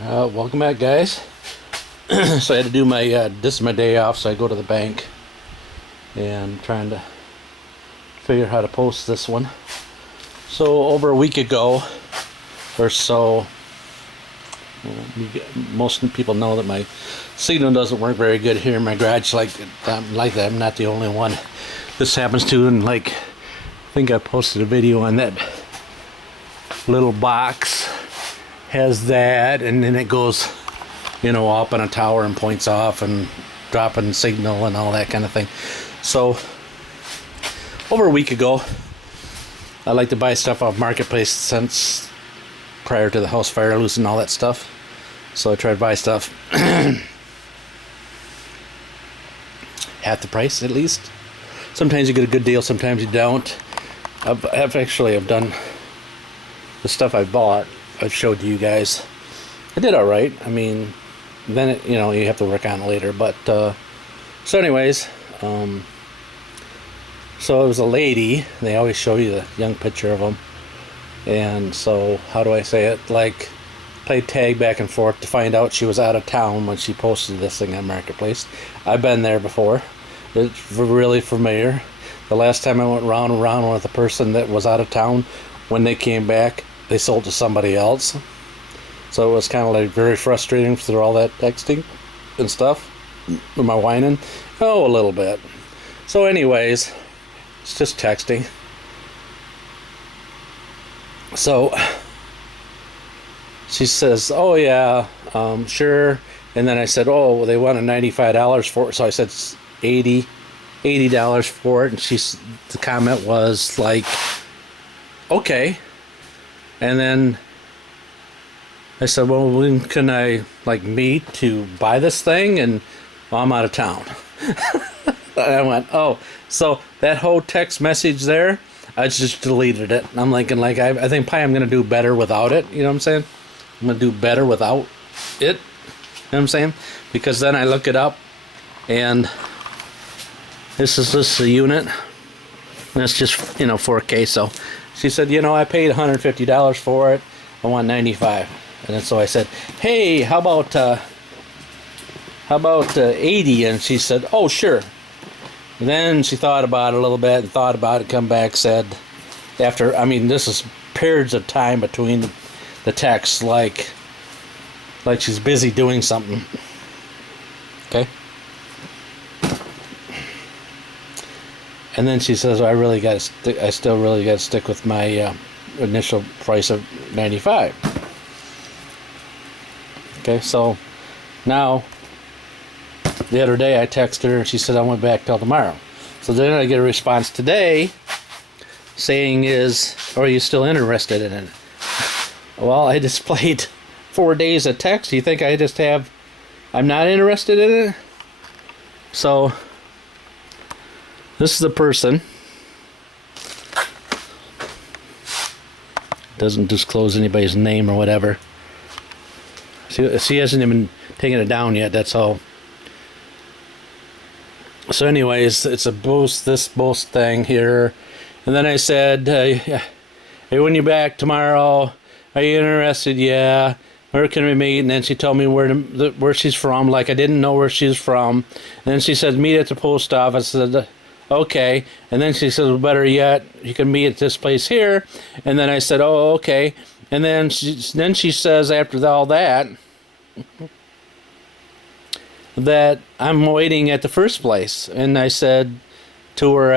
Welcome back, guys. So I had to do my this is my day off, so I go to the bank and trying to figure out how to post this one. So over a week ago or so, most people know that my signal doesn't work very good here in my garage. Like that, I'm not the only one this happens to, and like I think I posted a video on that little box has that, and then it goes, up on a tower and points off and dropping signal and all that kind of thing. So over a week ago, I like to buy stuff off Marketplace since prior to the house fire losing all that stuff. So I try to buy stuff half the price at least. Sometimes you get a good deal, sometimes you don't. I've done the stuff I bought. I've showed you guys. I did all right. I mean, then you have to work on it later. But so, anyways, so it was a lady. They always show you the young picture of them, and so how do I say it? Like, played tag back and forth to find out she was out of town when she posted this thing on Marketplace. I've been there before. It's really familiar. The last time I went round and round with a person that was out of town, when they came back, they sold to somebody else. So it was kind of like very frustrating through all that texting and stuff. Am I whining? Oh, a little bit. So anyways, it's just texting. So she says, oh yeah, sure. And then I said, oh, well, they wanted $95 for it. So I said $80 for it. And the comment was like, okay. And then I said, well, when can I meet to buy this thing? And well, I'm out of town. And I went, oh, so that whole text message there, I just deleted it. I'm thinking I think probably I'm going to do better without it. You know what I'm saying? I'm going to do better without it. You know what I'm saying? Because then I look it up, and this is the unit. And it's just, 4K. So she said, I paid $150 for it. I want $95. And then so I said, hey, how about 80? And she said, oh, sure. And then she thought about it a little bit and thought about it, come back, said, this is periods of time between the texts, like she's busy doing something. Okay? And then she says, I still really got to stick with my initial price of $95. Okay, so now the other day I texted her and she said I went back till tomorrow. So then I get a response today saying, are you still interested in it? Well, I just played 4 days of text. You think I'm not interested in it? So this is the person. Doesn't disclose anybody's name or whatever. She hasn't even taken it down yet, that's all. So anyways, it's this boost thing here. And then I said, hey, when you're back tomorrow, are you interested? Yeah. Where can we meet? And then she told me where she's from. Like, I didn't know where she's from. And then she said, meet at the post office. I said, okay. And then she says, well, better yet, you can meet at this place here. And then I said, oh, okay. And then she says, after all that I'm waiting at the first place. And I said to her,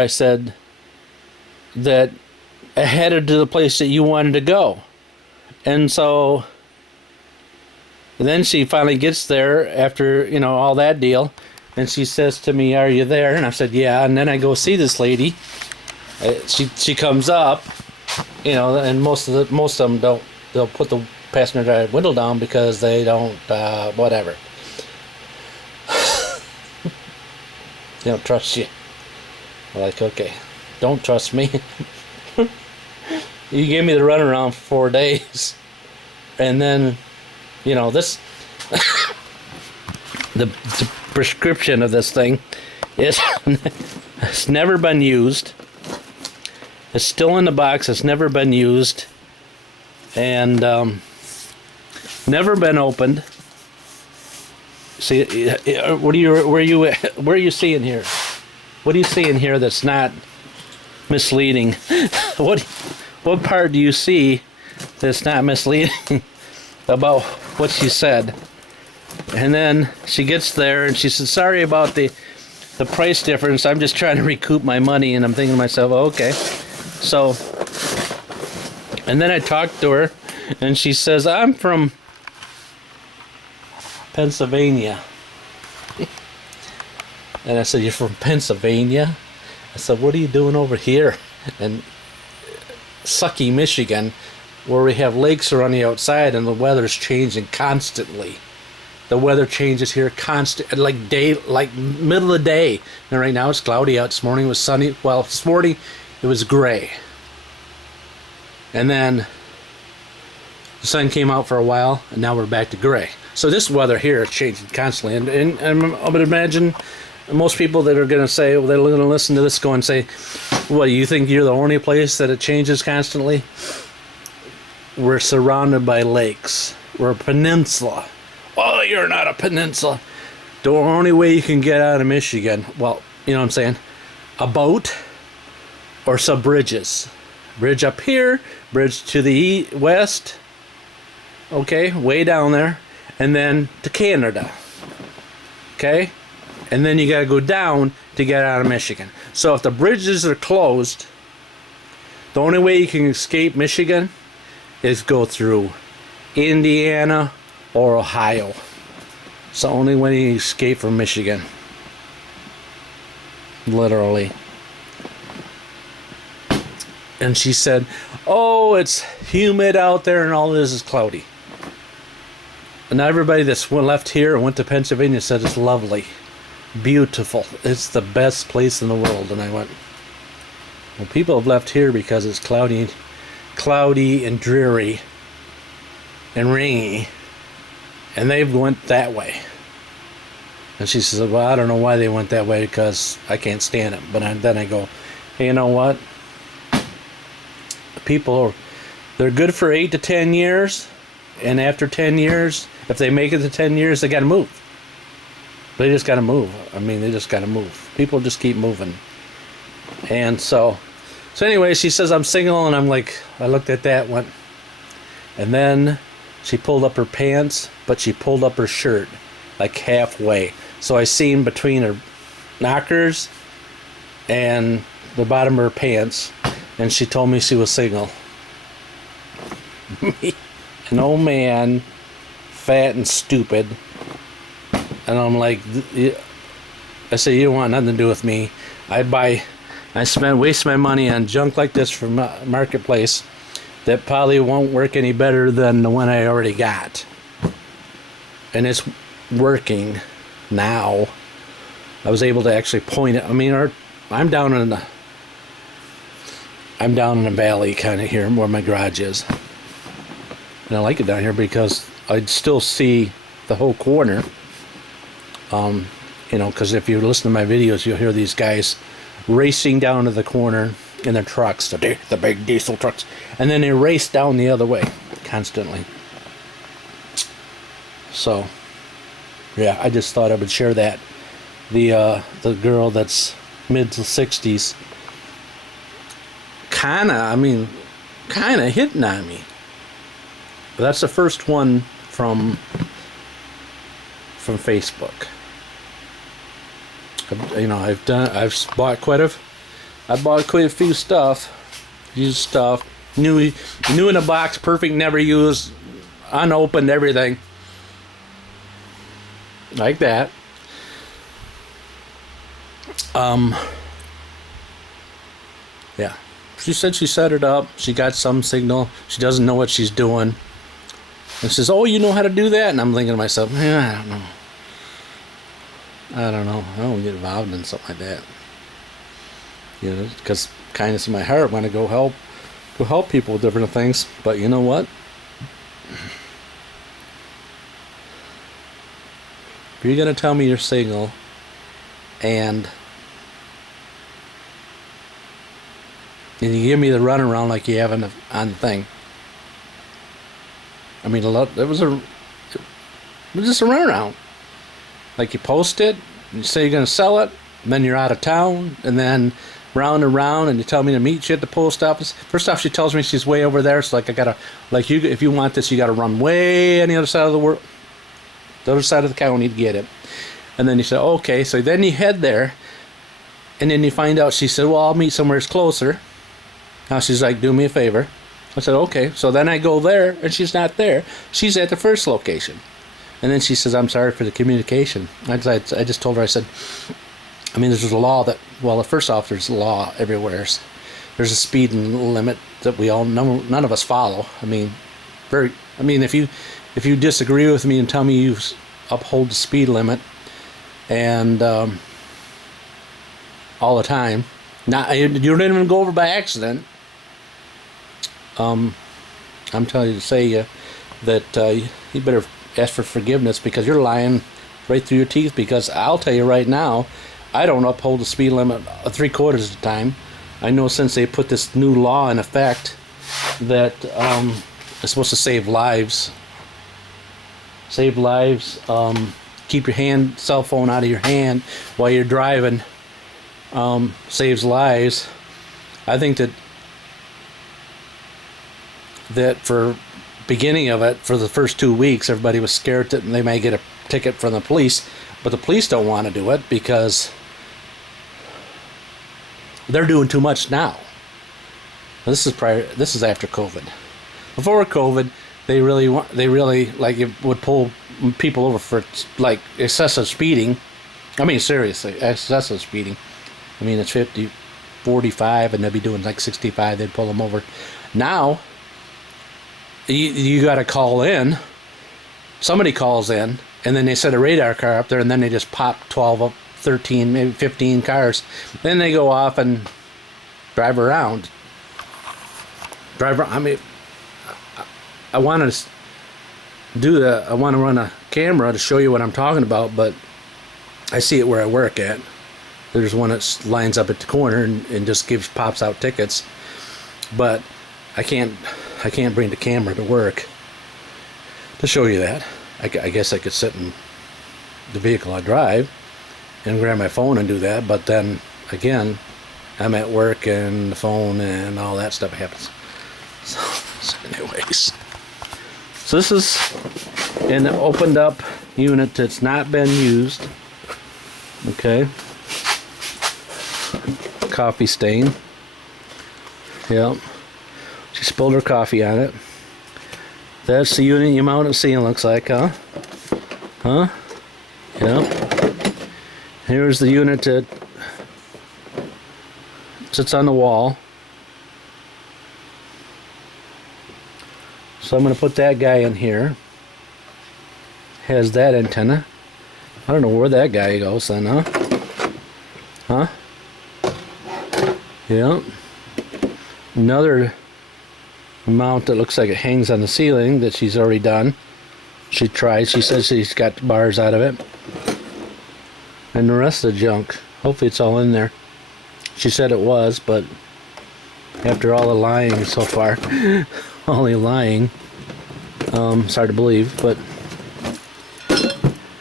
that I headed to the place that you wanted to go. And so then she finally gets there after, all that deal. And she says to me, are you there? And I said, yeah. And then I go see this lady. She comes up, and most of them they'll put the passenger window down because they don't, whatever. They don't trust you. I'm like, okay, don't trust me. You gave me the runaround for 4 days. And then, this, the prescription of this thing is, it's never been used. It's still in the box. It's never been used. And Never been opened. See, where are you seeing here? What are you seeing here that's not misleading? What part do you see that's not misleading about what she said? And then she gets there and she said, sorry about the price difference. I'm just trying to recoup my money. And I'm thinking to myself, oh, okay. So, and then I talked to her and she says, I'm from Pennsylvania. And I said, you're from Pennsylvania? I said, what are you doing over here in sucky Michigan, where we have lakes are on the outside and the weather's changing constantly? The weather changes here constant, like middle of the day. And right now it's cloudy out. This morning was sunny. Well, this morning it was gray. And then the sun came out for a while, and now we're back to gray. So this weather here is changing constantly. And I would imagine most people that are going to say, well, they're going to listen to this go and say, what, you think you're the only place that it changes constantly? We're surrounded by lakes. We're a peninsula. Oh, you're not a peninsula. The only way you can get out of Michigan, well, you know what I'm saying, a boat or some bridges. Bridge up here, bridge to the west, okay, way down there, and then to Canada, okay? And then you got to go down to get out of Michigan. So if the bridges are closed, the only way you can escape Michigan is go through Indiana or Ohio. It's the only way you escape from Michigan. Literally. And she said, oh, it's humid out there and all this is cloudy. And everybody that's left here and went to Pennsylvania said it's lovely. Beautiful. It's the best place in the world. And I went, well, people have left here because it's cloudy and dreary and rainy. And they went that way. And she says, well, I don't know why they went that way because I can't stand it. But then I go, hey, you know what? People, they're good for 8 to 10 years. And after 10 years, if they make it to 10 years, they got to move. They just got to move. I mean, they just got to move. People just keep moving. And so anyway, she says, I'm single. And I'm like, I looked at that one. And then she pulled up her pants, but she pulled up her shirt like halfway. So I seen between her knockers and the bottom of her pants, and she told me she was single. An old man, fat and stupid. And I'm like, I said, you don't want nothing to do with me. Waste my money on junk like this from Marketplace that probably won't work any better than the one I already got. And it's working now. I was able to actually point it. I mean, I'm down in a valley kind of here where my garage is. And I like it down here because I'd still see the whole corner. You know, because if you listen to my videos, you'll hear these guys racing down to the corner in their trucks, the big diesel trucks, and then they race down the other way constantly. So, yeah, I just thought I would share that. The girl that's mid to 60s, kind of hitting on me. But that's the first one from Facebook. I've bought quite a few stuff, used stuff, new in a box, perfect, never used, unopened, everything like that. Yeah, she said she set it up. She got some signal. She doesn't know what she's doing. And she says, "Oh, you know how to do that?" And I'm thinking to myself, I don't know. I don't get involved in something like that. You know, because kindness in my heart, want to go help people with different things. But you know what? If you're gonna tell me you're single, and you give me the runaround like you have on the thing. I mean, Just a runaround. Like you post it, and you say you're going to sell it, and then you're out of town, and then round and round, and you tell me to meet you at the post office. First off, she tells me she's way over there, so like I gotta, like you, if you want this, you gotta run way on the other side of the world, the other side of the county to get it. And then you say, okay, so then you head there, and then you find out, she said, well, I'll meet somewhere closer. Now she's like, do me a favor. I said, okay. So then I go there, and she's not there. She's at the first location. And then she says, I'm sorry for the communication. I just told her, I said, I mean, there's a law that, well, first off, there's a law everywhere. There's a speed limit that we all, none of us follow. I mean, if you disagree with me and tell me you uphold the speed limit, and all the time, you don't even go over by accident. I'm telling you to say that you better ask for forgiveness, because you're lying right through your teeth. Because I'll tell you right now, I don't uphold the speed limit 3/4 of the time. I know since they put this new law in effect that it's supposed to save lives. Save lives. Keep your cell phone out of your hand while you're driving. Saves lives. I think that for beginning of it, for the first 2 weeks, everybody was scared that they may get a ticket from the police, but the police don't want to do it because they're doing too much now. This is after COVID. Before COVID, they really like it would pull people over for like excessive speeding. I mean, seriously, excessive speeding. I mean, it's 50, 45, and they'd be doing like 65. They'd pull them over. Now, you got to call in. Somebody calls in, and then they set a radar car up there, and then they just pop 12 up, 13, maybe 15 cars. Then they go off and drive around. I mean, I want to do that. I want to run a camera to show you what I'm talking about, but I see it where I work at. There's one that lines up at the corner and just pops out tickets. But I can't bring the camera to work to show you that. I guess I could sit in the vehicle I drive and grab my phone and do that, but then again, I'm at work and the phone and all that stuff happens. So anyways, so this is an opened up unit that's not been used. Okay, coffee stain. Yep, she spilled her coffee on it. That's the unit you mount at ceiling, looks like, huh? Huh? Yep. Here's the unit that sits on the wall. So I'm going to put that guy in here. Has that antenna. I don't know where that guy goes then, huh? Huh? Yep. Another mount that looks like it hangs on the ceiling that she's already done. She tried. She says she's got bars out of it. And the rest of the junk. Hopefully it's all in there. She said it was, but after all the lying so far, all the lying, it's hard to believe, but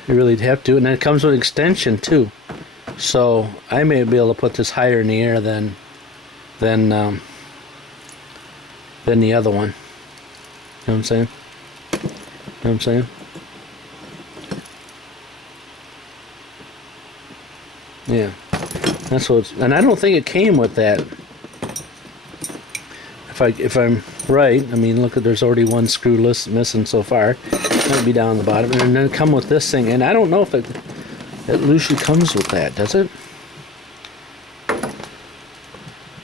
you really have to. And then it comes with extension too. So I may be able to put this higher in the air than the other one. You know what I'm saying? You know what I'm saying? Yeah. That's what it's, and I don't think it came with that. If I'm right, I mean, look, there's already one screw missing so far. Might be down the bottom, and then come with this thing. And I don't know if it usually comes with that, does it? I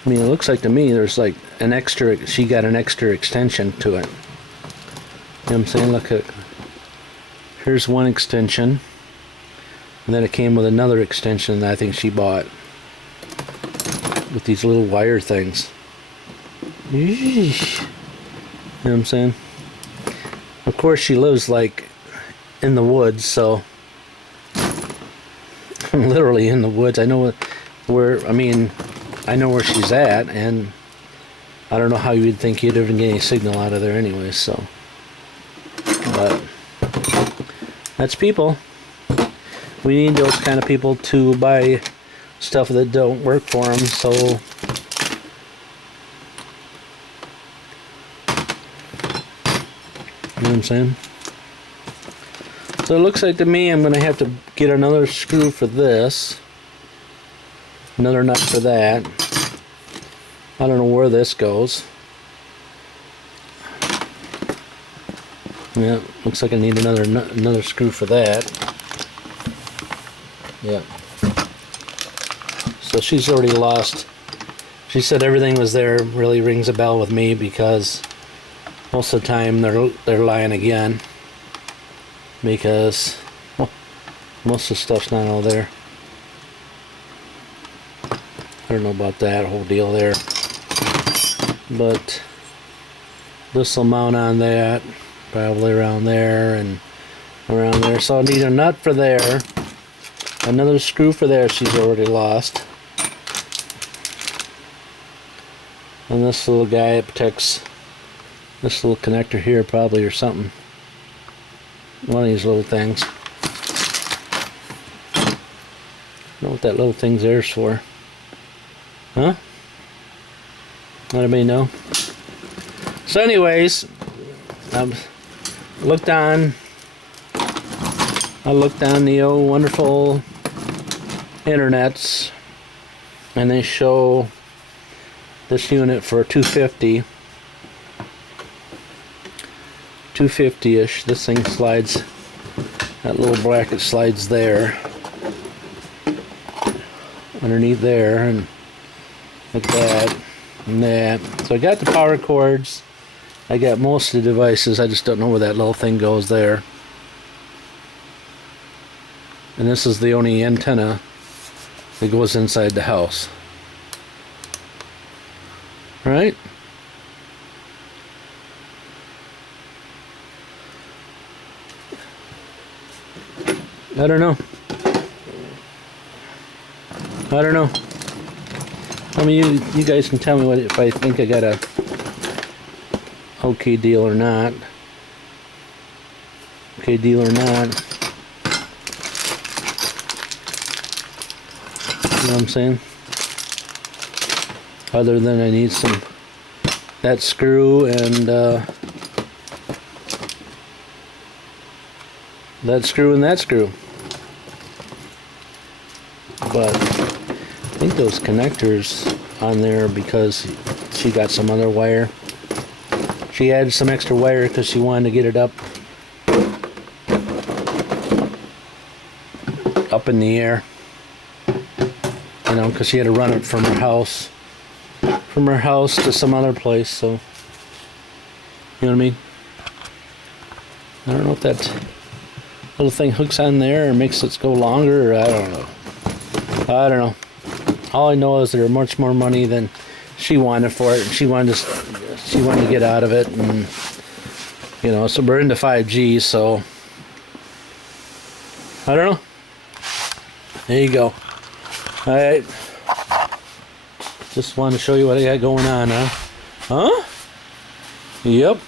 mean, it looks like to me there's like an extra. She got an extra extension to it. You know what I'm saying? Look at. Here's one extension, and then it came with another extension that I think she bought with these little wire things. Eesh. You know what I'm saying? Of course, she lives like in the woods, so literally in the woods. I know where. I mean, I know where she's at, and I don't know how you would think you'd ever get any signal out of there anyway. So, but That's people. We need those kind of people to buy stuff that don't work for them, so you know what I'm saying? So it looks like to me I'm going to have to get another screw for this. Another nut for that. I don't know where this goes. Yeah, looks like I need another screw for that. Yeah. So she's already lost. She said everything was there. Really rings a bell with me because most of the time they're lying again. Because well, most of the stuff's not all there. I don't know about that whole deal there. But this will mount on that. Probably around there and around there. So I need a nut for there. Another screw for there she's already lost. And this little guy protects this little connector here probably or something. One of these little things. I don't know what that little thing's there's for. Huh? Anybody know? So anyways, I looked on the old wonderful internets, and they show this unit for $250-ish. This thing slides, that little bracket slides there, underneath there, and like that, and that. So I got the power cords. I got most of the devices. I just don't know where that little thing goes there. And this is the only antenna that goes inside the house. Right? I don't know. I don't know. I mean, you guys can tell me what if I think I got a okay deal or not. Okay deal or not. You know what I'm saying? Other than I need that screw and that screw and that screw. But I think those connectors on there because she got some other wire. She added some extra wire because she wanted to get it up in the air. You know, because she had to run it from her house to some other place. So, you know what I mean? I don't know if that little thing hooks on there or makes it go longer, or I don't know. I don't know. All I know is there's much more money than she wanted for it, and she wanted to get out of it, and you know, so we're into 5G, so I don't know. There you go. All right. Just wanted to show you what I got going on, huh? Huh? Yep.